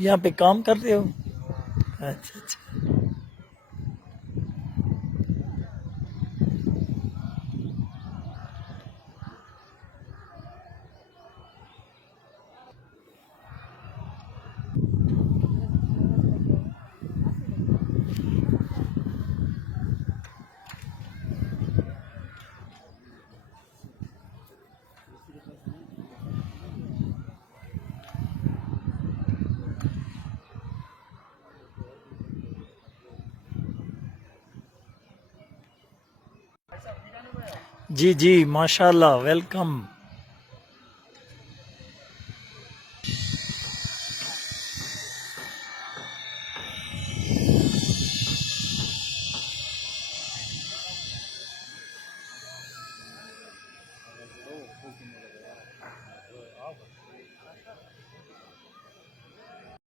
यहाँ पे काम कर रहे हो? अच्छा अच्छा। जी जी, माशाल्लाह, वेलकम।